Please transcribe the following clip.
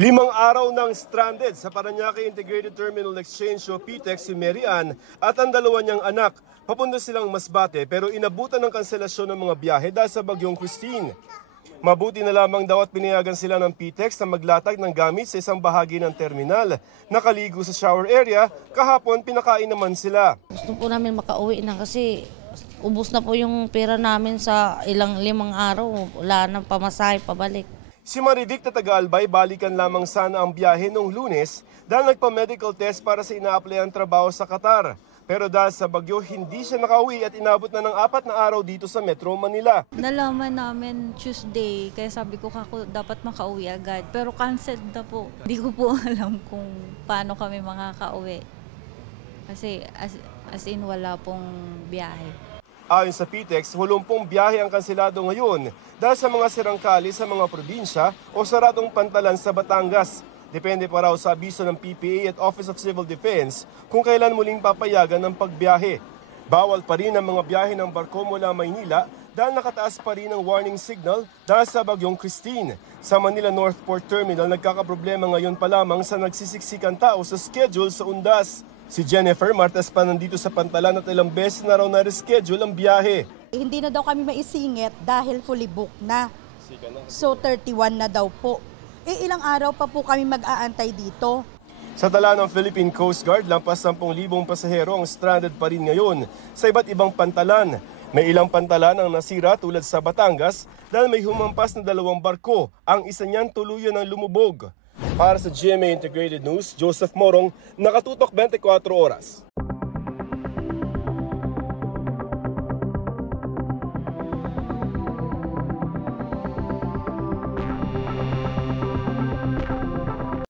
5 araw nang stranded sa Parañaque Integrated Terminal Exchange o PTEX si Mary Ann at ang dalawa niyang anak. Papunta silang Masbate pero inabutan ng kanselasyon ng mga biyahe dahil sa bagyong Christine. Mabuti na lamang daw at pinayagan sila ng PTEX na maglatag ng gamit sa isang bahagi ng terminal. Nakaligo sa shower area, kahapon pinakain naman sila. Gusto po namin makauwi na kasi ubos na po yung pera namin sa 5 araw. Wala nang pamasahe pabalik. Si Marivic na taga-Albay, balikan lamang sana ang biyahe noong Lunes dahil nagpa-medical test para sa ina-apply ang trabaho sa Qatar. Pero dahil sa bagyo, hindi siya nakauwi at inabot na ng 4 na araw dito sa Metro Manila. Nalaman namin Tuesday, kaya sabi ko kako dapat makauwi agad. Pero canceled na po. Hindi ko po alam kung paano kami makakauwi. Kasi as in wala pong biyahe. Ayon sa PTEX, 80 biyahe ang kanselado ngayon dahil sa mga sirangkali sa mga probinsya o saradong pantalan sa Batangas. Depende pa raw sa abiso ng PPA at Office of Civil Defense kung kailan muling papayagan ng pagbiyahe. Bawal pa rin ang mga biyahe ng barko mula Maynila dahil nakataas pa rin ang warning signal dahil sa bagyong Christine. Sa Manila North Port Terminal, nagkakaproblema ngayon pa lamang sa nagsisiksikan tao sa schedule sa Undas. Si Jennifer Martes pa nandito sa Pantalan at ilang beses na raw na-reschedule ang biyahe. Hindi na daw kami maisingit dahil fully booked na. So 31 na daw po. Ilang araw pa po kami mag-aantay dito. Sa tala ng Philippine Coast Guard, lampas 10,000 pasahero ang stranded pa rin ngayon sa iba't ibang pantalan. May ilang pantalan ang nasira tulad sa Batangas dahil may humampas na 2 barko. Ang isa niyan tuluyan ng lumubog. Para sa GMA Integrated News, Joseph Morong, nakatutok 24 oras.